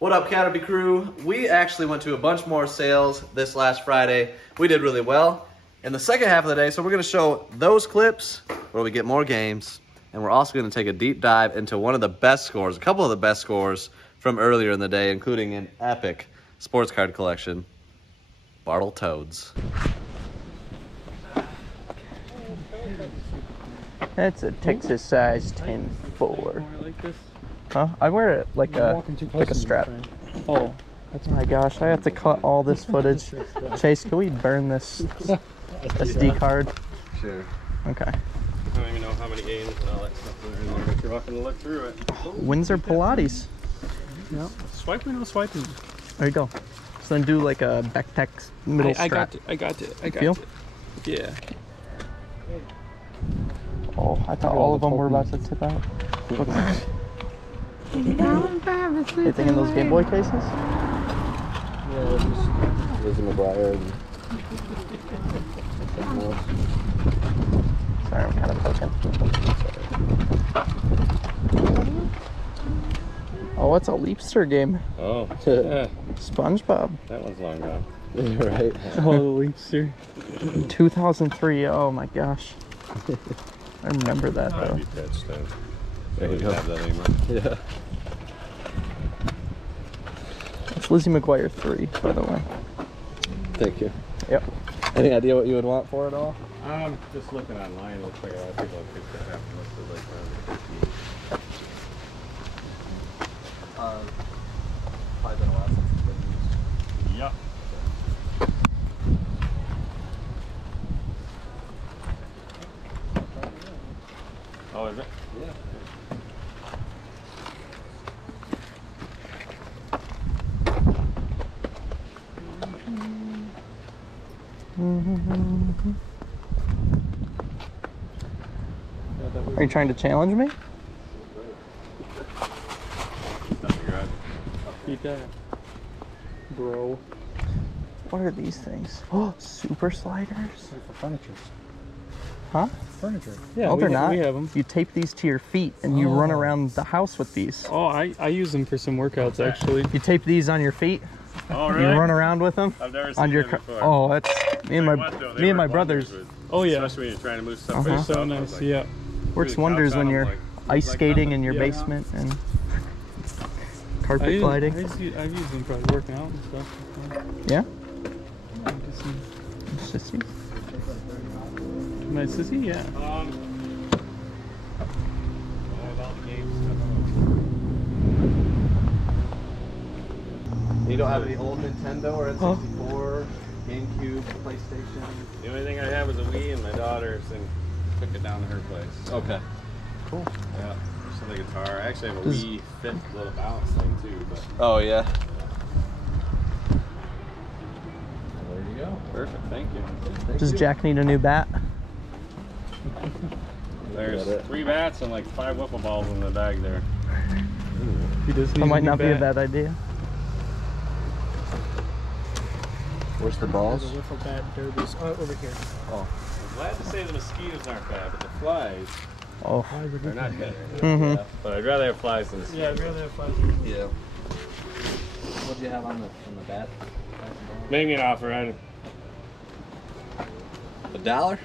What up, CATRP crew? We actually went to a bunch more sales this last Friday. We did really well in the second half of the day, so we're gonna show those clips where we get more games, and we're also gonna take a deep dive into one of the best scores, a couple of the best scores from earlier in the day, including an epic sports card collection, Bartle Toads. That's a Texas size 10-4. Huh? I wear it like a strap. Oh. Oh my gosh, I have to cut all this footage. Chase, can we burn this SD card? Sure. Okay. I don't even know how many games and all that stuff are in there, but you're welcome to look through it. Windsor Pilates. Yeah. Swiping, no swiping. There you go. So then do like a backpack middle strap. I got it. Feel? Yeah. Oh, I thought all of them were about to tip out. Anything in those Game Boy cases? Yeah, just Lizzie McGuire and sorry, I'm kind of poking. Oh, what's a Leapster game? Oh, yeah. SpongeBob. That one's long gone. right. Oh, the Leapster. 2003. Oh my gosh. I remember that That'd though. be pitched then. There They you wouldn't go. have that anymore. Yeah. It's Lizzie McGuire 3, by the way. Thank you. Yep. Any idea what you would want for it all? Just looking online, it looks like a lot of people have picked that up. Listed like Probably been a while since it's been used. Yep. Oh, is it? Yeah. Are you trying to challenge me? Keep that, bro. What are these things? Oh, super sliders. For furniture. Huh? Furniture. Yeah, Oh, they're not. We have them. You tape these to your feet and you run around the house with these. Oh, I use them for some workouts actually. You tape these on your feet. Oh, You run around with them. I've never on seen your them before. Oh, that's me and my brothers. Oh yeah. Especially when you're trying to move stuff. Uh-huh. So nice. Like, yeah. Works wonders when you're ice skating in your basement and carpet gliding. I've used them for working out and stuff. Yeah. Yeah, just some Sissies. my sissy, yeah. All the games You don't have any old Nintendo or N64, GameCube, PlayStation? The only thing I have is a Wii, and my daughter took it down to her place. Okay. Cool. Yeah, just the guitar. I actually have a Does- Wii Fit little balance thing too, but Oh, yeah. there you go. Perfect, thank you. Does Jack need a new bat? There's 3 bats and like 5 wiffle balls in the bag there. He does That might not be a bad idea. Where's the balls? Wiffle bat derbies over here. Oh. I'm glad to say the mosquitoes aren't bad, but the flies Oh. are not bad. Mm-hmm. But I'd rather have flies than mosquitoes. Yeah, I'd rather have flies. Yeah. What do you have on the bat? Make me an offer, Ed. $1?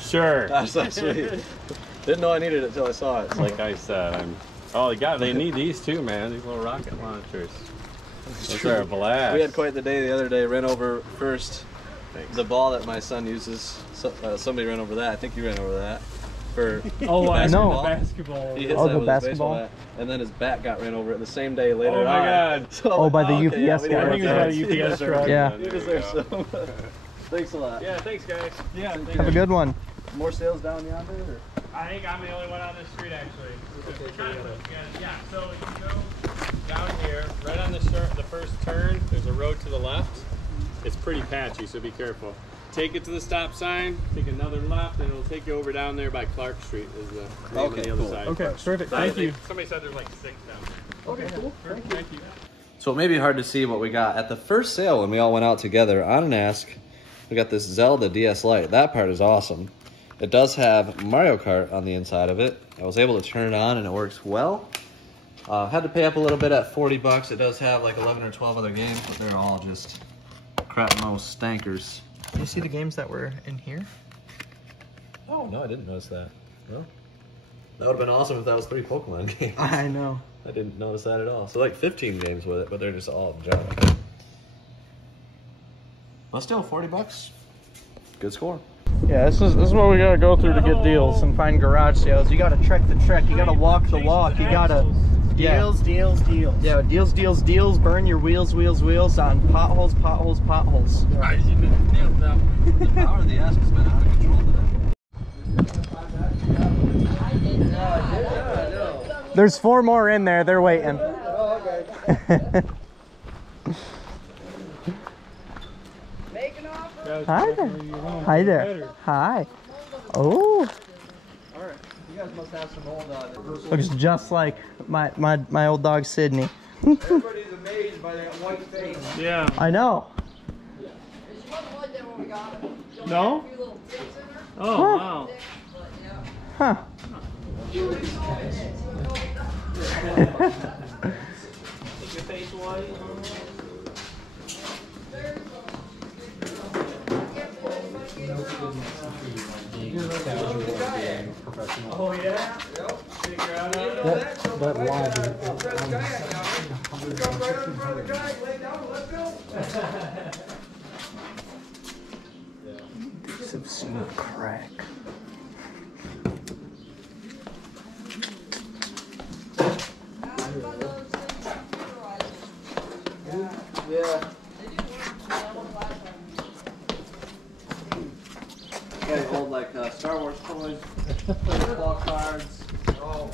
Sure. That's so sweet. Didn't know I needed it until I saw it. Like I said, they need these too, man. These little rocket launchers. Those are a blast. We had quite the day the other day. Ran over first the ball that my son uses. Somebody ran over that. I think you ran over that. For basketball. Basketball. He hits Oh, that the with his basketball? baseball bat, and then his bat got ran over it the same day later. Oh my God. So I'm Oh, like, by the okay, UPS yeah, we guy. didn't I think have it's to- got a UPS truck. Yeah. You deserve some. Thanks a lot. Yeah, thanks guys. Yeah, thanks. Have a good one. More sales down yonder? Or? I think I'm the only one on this street actually. Yeah, so you go down here, right on the first turn, there's a road to the left. It's pretty patchy, so be careful. Take it to the stop sign, take another left, and it'll take you over down there by Clark Street is the name on the other side. Okay, perfect. Thank you. Somebody said there's like 6 down there. Okay, cool. Thank you. So it may be hard to see what we got. At the first sale when we all went out together on an Ask, we got this Zelda DS Lite. That part is awesome. It does have Mario Kart on the inside of it. I was able to turn it on and it works well. Had to pay up a little bit at 40 bucks. It does have like 11 or 12 other games, but they're all just crap most stankers. Do you see the games that were in here? Oh, no, I didn't notice that. Well, that would have been awesome if that was 3 Pokemon games. I know. I didn't notice that at all. So like 15 games with it, but they're just all junk. But still, 40 bucks. Good score. Yeah, this is what we gotta go through to get deals and find garage sales. You gotta trek the trek. You gotta walk the walk. You gotta deals. Yeah, deals. Burn your wheels on potholes. The power of the ass has been out of control today. There's 4 more in there. They're waiting. Oh, okay. Hi there. Hi there. Hi. Oh. All right. You guys must have some old Looks just like my old dog Sydney. Everybody's amazed by that white face. Yeah. I know. No? Oh, Huh. wow. Huh. Is your face white? Oh yeah? Yep. Figure out That live. Come right up in front of the guy, lay down, let's go. Some smooth crack. Yeah. Yeah, old like Star Wars toys, baseball cards. Oh.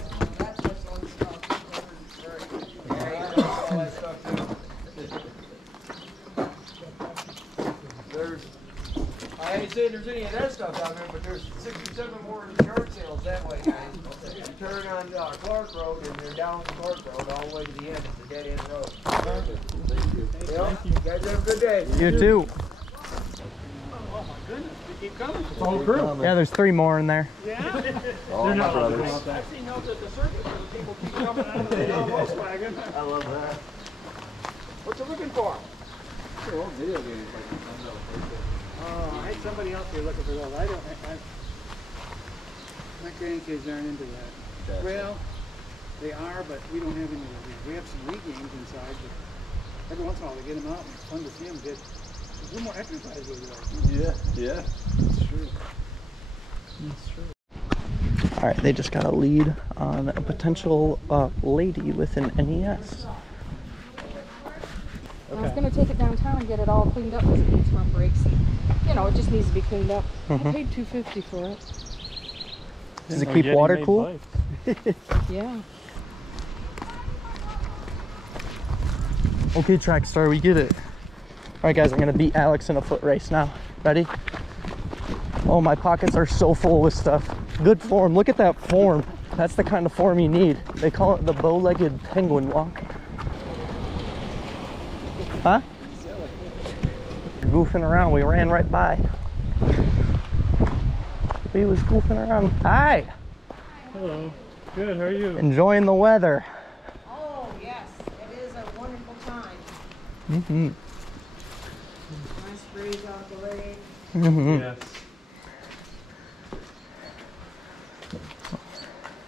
I ain't saying there's any of that stuff down there, but there's 67 more yard sales that way, guys. You turn on Clark Road and you're down Clark Road all the way to the end. It's a dead end road. Thank you. Thank you. You guys have a good day. You too. Oh my goodness, we keep coming. Whole crew. Yeah, there's 3 more in there. Yeah? All my brothers. I've seen those at the circus where the people keep coming out of the Volkswagen. I love that. What you looking for? Sure, old video games like Oh, I had somebody else here looking for those. My grandkids aren't into that. Gotcha. Well, they are, but we don't have any of these. We have some Wii games inside, but every once in a while they get them out and it's fun to see them get a little more exercise with it. Yeah. It's true. All right, they just got a lead on a potential lady with an NES. I was going to take it downtown and get it all cleaned up because it needs front brakes. You know, it just needs to be cleaned up. I paid $250 for it. Does it keep water cool? Yeah. Okay, track star, we get it. All right, guys, I'm gonna beat Alex in a foot race now. Ready? Oh, my pockets are so full with stuff. Good form. Look at that form. That's the kind of form you need. They call it the bow-legged penguin walk. Huh? You're goofing around. We ran right by. He was goofing around. Hi. Hello. Good, how are you? Enjoying the weather. Oh, yes. It is a wonderful time. Mm-hmm. Nice breeze off the lake. Mm-hmm. Yes.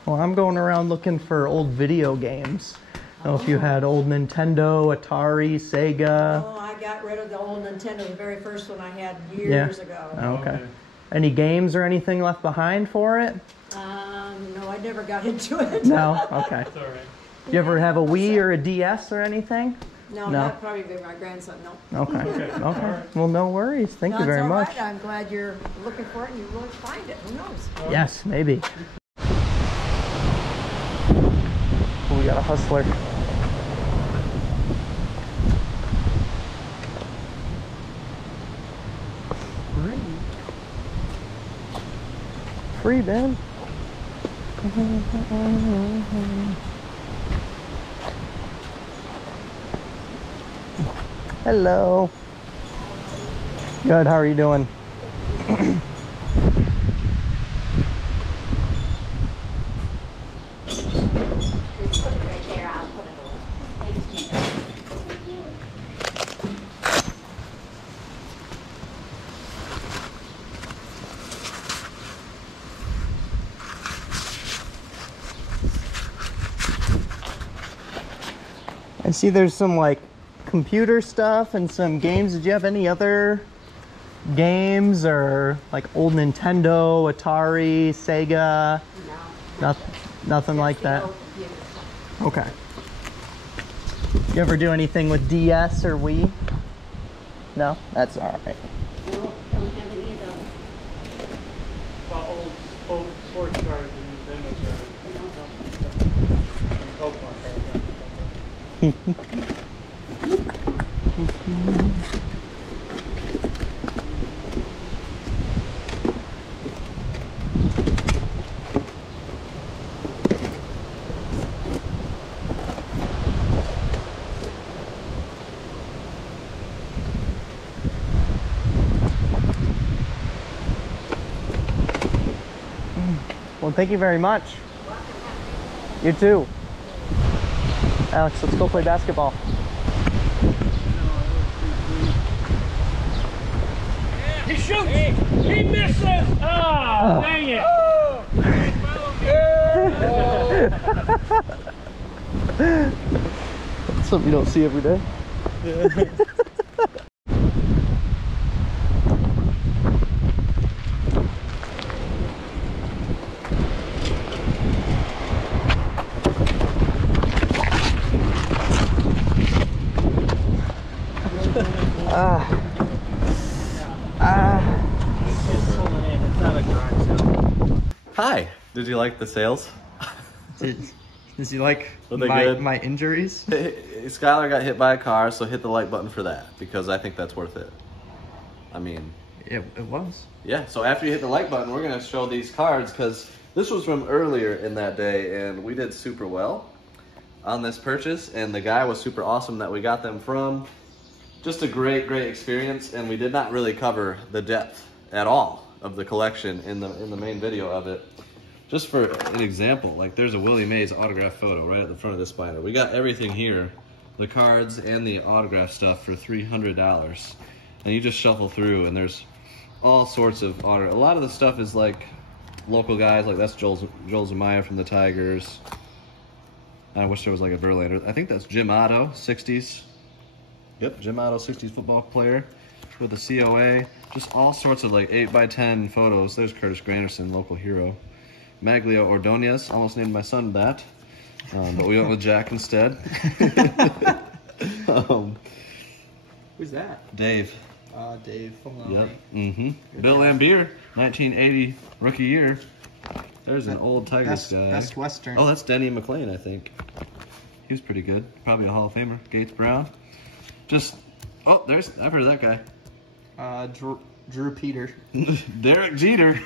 Well, I'm going around looking for old video games. I don't know if you had old Nintendo, Atari, Sega. Oh, I got rid of the old Nintendo, the very first one I had years ago. Okay. Any games or anything left behind for it? No, I never got into it. No? Okay. It's all right. You ever have a Wii or a DS or anything? No, No. that'd probably be my grandson. No. Okay. Okay. Well, no worries. Thank you That's very all much. right. I'm glad you're looking for it and you will find it. Who knows? Yes, maybe. Oh, we got a hustler. Free, Ben. Hello. Good, how are you doing? I see there's some like computer stuff and some games. Did you have any other games or like old Nintendo, Atari, Sega? No. Nothing like that? Okay. You ever do anything with DS or Wii? No? That's all right. No, don't have any of those. About old sports cars and Nintendo cars. And Pokemon cards. Well, thank you very much. You too. Alex, let's go play basketball. He shoots! He misses! Oh, dang it! That's something you don't see every day. Hi. Did you like the sales? Does he like Were they good? my injuries? Skylar got hit by a car, so hit the like button for that because I think that's worth it. I mean, It was. yeah. So after you hit the like button, we're gonna show these cards because this was from earlier in that day, and we did super well on this purchase, and the guy was super awesome that we got them from. Just a great experience, and we did not really cover the depth at all of the collection in the main video of it. Just for an example, like there's a Willie Mays autograph photo right at the front of this binder. We got everything here, the cards and the autograph stuff for $300. And you just shuffle through and there's all sorts of autograph. A lot of the stuff is like local guys, like that's Joel Zumaya from the Tigers. I wish there was like a Verlander. I think that's Jim Otto, 60s. Yep, Jim Otto, 60s football player with the COA. Just all sorts of like 8x10 photos. There's Curtis Granderson, local hero. Maglio Ordonez, almost named my son that, but we went with Jack instead. Who's that? Dave. Dave. Yep. Bill Lambier, 1980 rookie year. There's an old Tigers guy. Best Western. Oh, that's Denny McClain, I think. He was pretty good. Probably a Hall of Famer. Gates Brown. Just, oh, I've heard of that guy. Drew Peter. Derek Jeter.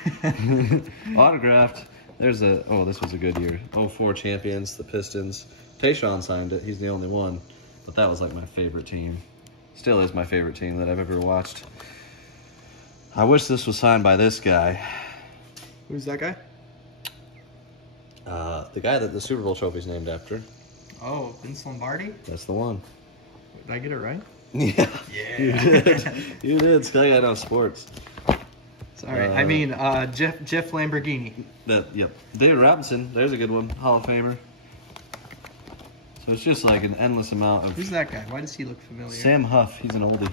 Autographed. This was a good year. 04 champions, the Pistons. Tayshaun signed it. He's the only one. But that was like my favorite team. Still is my favorite team that I've ever watched. I wish this was signed by this guy. Who's that guy? The guy that the Super Bowl trophy's named after. Oh, Vince Lombardi? That's the one. Did I get it right? Yeah. You did. You did. Sky got no sports. Sorry. I mean, Jeff Lamborghini. Yep. David Robinson. There's a good one. Hall of Famer. So it's just like an endless amount of... Who's that guy? Why does he look familiar? Sam Huff. He's an oldie.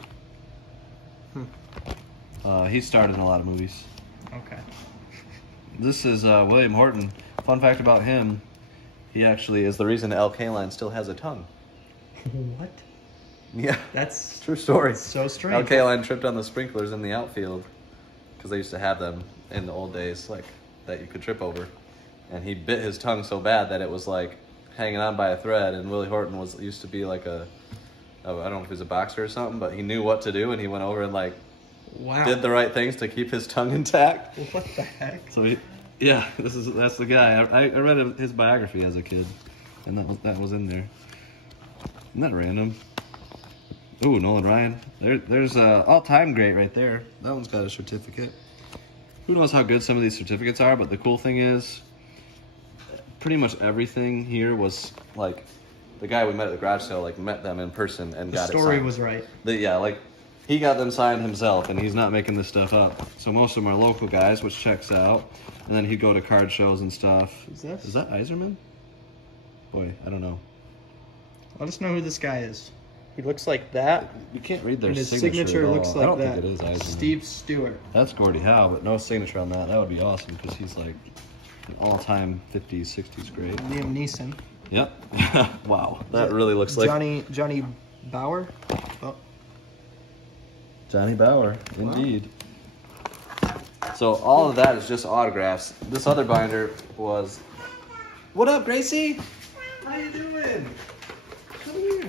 He starred in a lot of movies. Okay. This is William Horton. Fun fact about him, he actually is the reason L. Kaline still has a tongue. What? Yeah. That's True story. so L. strange. Kaline tripped on the sprinklers in the outfield because they used to have them in the old days, like that you could trip over. And he bit his tongue so bad that it was like hanging on by a thread. And Willie Horton used to be like I don't know if he was a boxer or something, but he knew what to do, and he went over and like did the right things to keep his tongue intact. What the heck? So that's the guy. I read his biography as a kid, and that was in there. Isn't that random? Ooh, Nolan Ryan. There's a all-time great right there. That one's got a certificate. Who knows how good some of these certificates are, but the cool thing is pretty much everything here was like the guy we met at the garage sale met them in person and got it signed. The story was right. He got them signed himself, and he's not making this stuff up. So most of them are local guys, which checks out. And then he'd go to card shows and stuff. Who's this? Is that Iserman? Boy, I don't know. Let us know who this guy is. He looks like that. You can't read their And his signature at all. looks like I don't that. think it is Eisenman. Steve Stewart. That's Gordie Howe, but no signature on that. That would be awesome because he's like an all-time 50s, 60s great. Liam Neeson. Yep. Wow. That really looks like Johnny Bauer. Oh. Johnny Bauer, indeed. So all of that is just autographs. This other binder was... What up, Gracie? How you doing? Come here.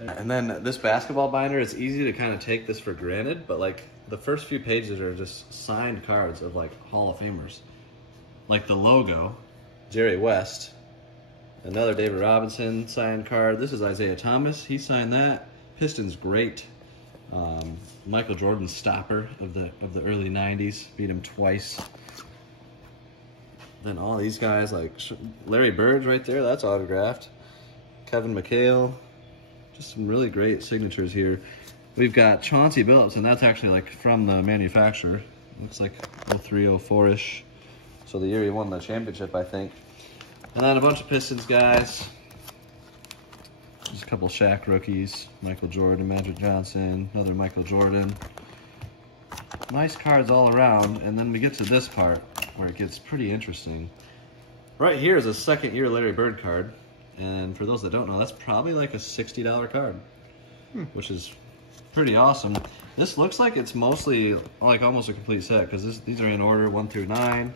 And then this basketball binder, it's easy to kind of take this for granted, but like the first few pages are just signed cards of like Hall of Famers. Like the logo, Jerry West. Another David Robinson signed card. This is Isaiah Thomas. He signed that. Pistons great. Michael Jordan stopper of the early 90s. Beat him twice. Then all these guys like Larry Bird's right there. That's autographed. Kevin McHale. Just some really great signatures here. We've got Chauncey Billups, and that's actually like from the manufacturer. Looks like 03, 04-ish. So the year he won the championship, I think. And then a bunch of Pistons guys. Just a couple Shaq rookies. Michael Jordan, Magic Johnson, another Michael Jordan. Nice cards all around. And then we get to this part where it gets pretty interesting. Right here is a second-year Larry Bird card. And for those that don't know, that's probably like a $60 card, which is pretty awesome. This looks like it's mostly like almost a complete set because these are in order 1 through 9.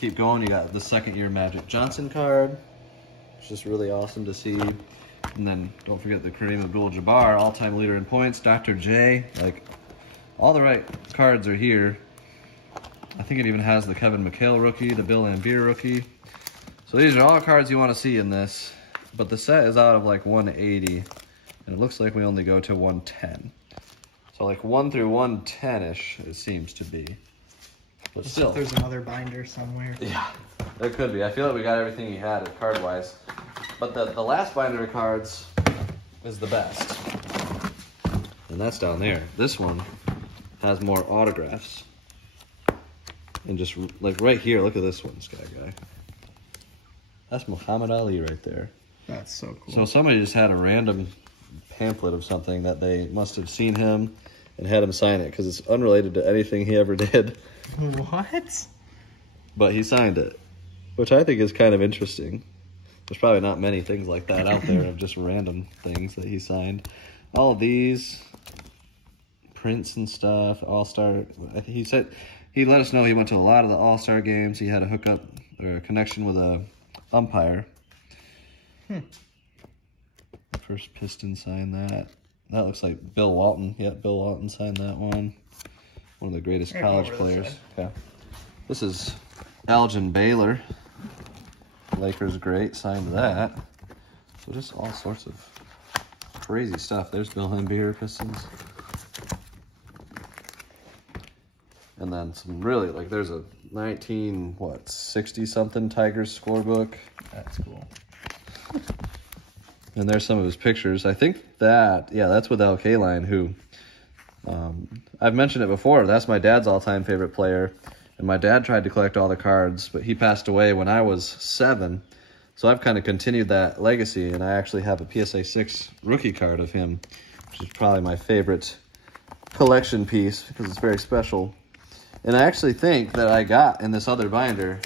Keep going, you got the second-year Magic Johnson card. It's just really awesome to see. And then don't forget the Kareem Abdul-Jabbar, all-time leader in points. Dr. J, like all the right cards are here. I think it even has the Kevin McHale rookie, the Bill Laimbeer rookie. So these are all cards you want to see in this, but the set is out of like 180, and it looks like we only go to 110. So like 1 through 110-ish, it seems to be. But still, there's another binder somewhere. Yeah, there could be. I feel like we got everything he had card-wise. But the last binder of cards is the best, and that's down there. This one has more autographs, and just like right here, look at this one, Sky Guy. That's Muhammad Ali right there. That's so cool. So somebody just had a random pamphlet of something that they must have seen him and had him sign it because it's unrelated to anything he ever did. What? But he signed it, which I think is kind of interesting. There's probably not many things like that out there of just random things that he signed. All of these, Prince and stuff, All-Star. He said he let us know he went to a lot of the All-Star games. He had a hookup or a connection with a umpire. First Piston signed that. That looks like Bill Walton. Yep, Bill Walton signed that one. One of the greatest college players. Okay. This is Elgin Baylor. Lakers great, signed that. So just all sorts of crazy stuff. There's Bill Laimbeer, Pistons. And then some really, like there's a 60-something Tigers scorebook. That's cool. And there's some of his pictures. I think that, yeah, that's with Al Kaline, who, I've mentioned it before, that's my dad's all-time favorite player. And my dad tried to collect all the cards, but he passed away when I was 7. So I've kind of continued that legacy, and I actually have a PSA 6 rookie card of him, which is probably my favorite collection piece because it's very special. And I actually think that I got in this other binder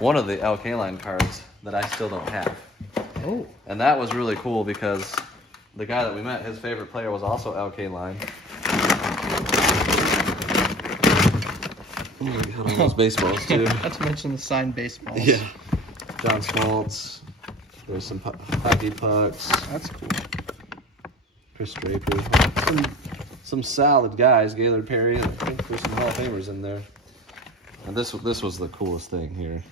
one of the Al Kaline cards that I still don't have. Oh. And that was really cool because the guy that we met, his favorite player was also Al Kaline. Oh, we had all those baseballs too. Not to mention the signed baseballs. Yeah. John Smoltz. There's some hockey pucks. That's cool. Chris Draper. Some solid guys. Gaylord Perry. I think there's some Hall of Famers in there. And this was the coolest thing here.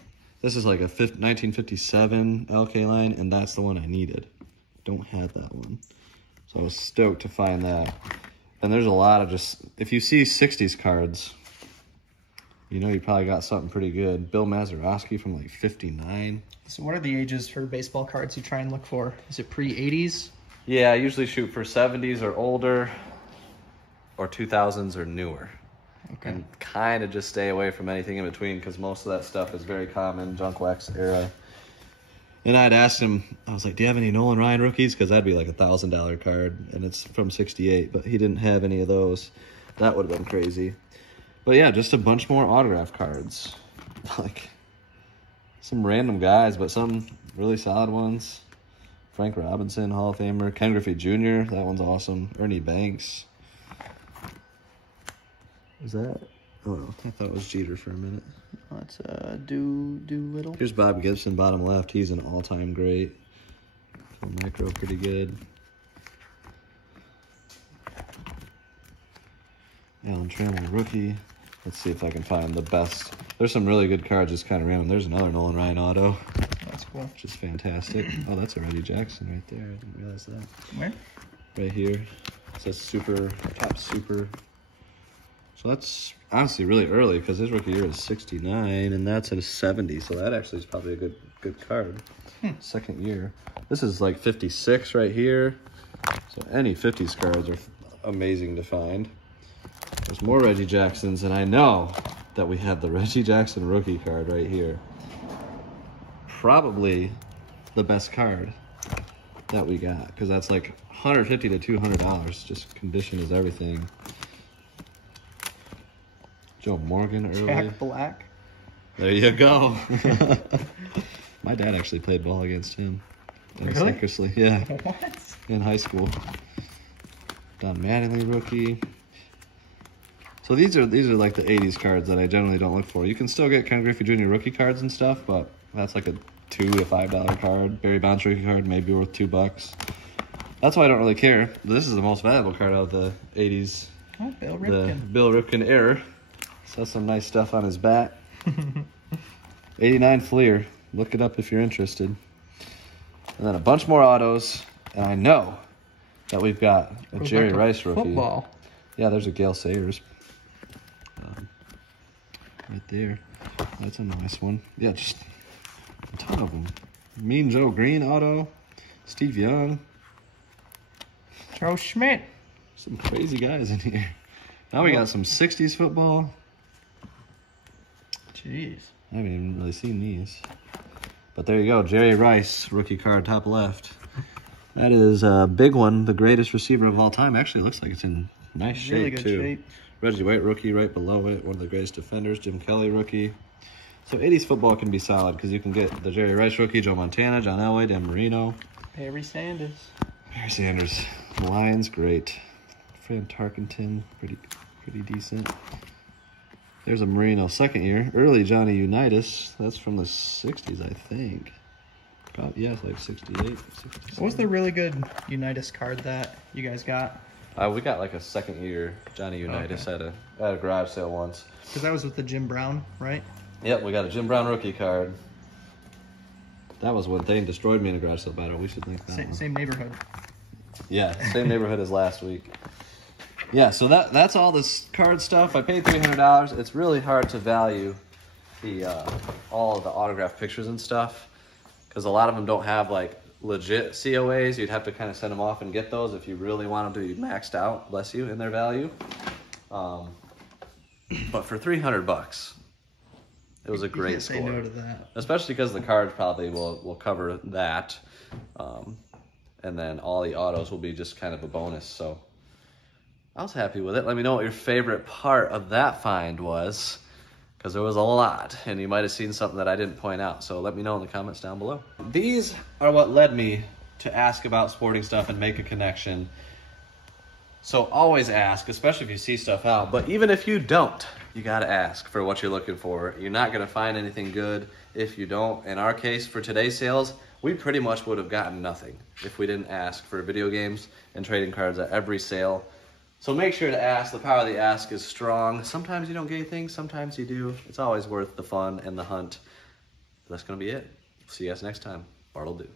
This is like a 1957 Al Kaline, and that's the one I needed. Don't have that one. So I was stoked to find that. And there's a lot of just, if you see 60s cards, you know you probably got something pretty good. Bill Mazeroski from like 59. So what are the ages for baseball cards you try and look for? Is it pre-80s? Yeah, I usually shoot for 70s or older, or 2000s or newer. Okay. And kind of just stay away from anything in between because most of that stuff is very common, junk wax era. And I'd asked him, I was like, do you have any Nolan Ryan rookies? Because that'd be like $1,000 card, and it's from 68, but he didn't have any of those. That would have been crazy. But yeah, just a bunch more autograph cards. Like some random guys, but some really solid ones. Frank Robinson, Hall of Famer. Ken Griffey Jr., that one's awesome. Ernie Banks. Is that? Oh, no, I thought it was Jeter for a minute. That's Doolittle. Here's Bob Gibson, bottom left. He's an all-time great. Micro, pretty good. Alan Trammell, rookie. Let's see if I can find the best. There's some really good cards, just kind of random. There's another Nolan Ryan auto. That's cool. Which is fantastic. Oh, that's a Reggie Jackson right there. I didn't realize that. Where? Right here. It says super, top super. So that's honestly really early because his rookie year is 69 and that's at a 70. So that actually is probably a good card. Second year. This is like 56 right here. So any 50s cards are amazing to find. There's more Reggie Jacksons, and I know that we have the Reggie Jackson rookie card right here. Probably the best card that we got because that's like $150 to $200. Just condition is everything. Joe Morgan early. Jack Black. There you go. My dad actually played ball against him. Really? Eckersley, yeah. What? In high school. Don Mattingly rookie. So these are like the 80s cards that I generally don't look for. You can still get Ken Griffey Jr. rookie cards and stuff, but that's like a $2 to $5 card. Barry Bonds rookie card may be worth $2. That's why I don't really care. This is the most valuable card out of the 80s. Oh, Bill Ripken. The Bill Ripken era. So some nice stuff on his bat. 89 Fleer. Look it up if you're interested. And then a bunch more autos. And I know that we've got a Jerry Rice rookie. Football. Yeah, there's a Gale Sayers. Right there. That's a nice one. Yeah, just a ton of them. Mean Joe Green auto. Steve Young. Joe Schmidt. Some crazy guys in here. Now we got some 60s football. Jeez. I haven't even really seen these. But there you go. Jerry Rice, rookie card, top left. That is a big one. The greatest receiver of all time. Actually, looks like it's in nice shape, Really good too. shape. Reggie White, rookie, right below it. One of the greatest defenders. Jim Kelly, rookie. So 80s football can be solid because you can get the Jerry Rice rookie, Joe Montana, John Elway, Dan Marino. Barry Sanders. Barry Sanders. The Lions, great. Fran Tarkenton, pretty decent. There's a Marino second year. Early Johnny Unitas. That's from the 60s, I think. Probably, yeah, it's like 68, 67. What was the really good Unitas card that you guys got? We got like a second year Johnny Unitas at a garage sale once. Because that was with the Jim Brown, right? Yep, we got a Jim Brown rookie card. That was when Thane destroyed me in a garage sale battle. We should link that one. Same neighborhood. Yeah, same neighborhood as last week. Yeah, so that's all this card stuff. I paid $300. It's really hard to value the all of the autographed pictures and stuff because a lot of them don't have like legit COAs. You'd have to kind of send them off and get those if you really want them to be maxed out, bless you, in their value. But for $300, it was a great score. Say no to that. Especially because the cards probably will cover that. And then all the autos will be just kind of a bonus. So I was happy with it. Let me know what your favorite part of that find was, because there was a lot, and you might have seen something that I didn't point out. So let me know in the comments down below. These are what led me to ask about sporting stuff and make a connection. So always ask, especially if you see stuff out. But even if you don't, you got to ask for what you're looking for. You're not going to find anything good if you don't. In our case, for today's sales, we pretty much would have gotten nothing if we didn't ask for video games and trading cards at every sale. So make sure to ask. The power of the ask is strong. Sometimes you don't get anything, sometimes you do. It's always worth the fun and the hunt. That's going to be it. See you guys next time. Bart'll do.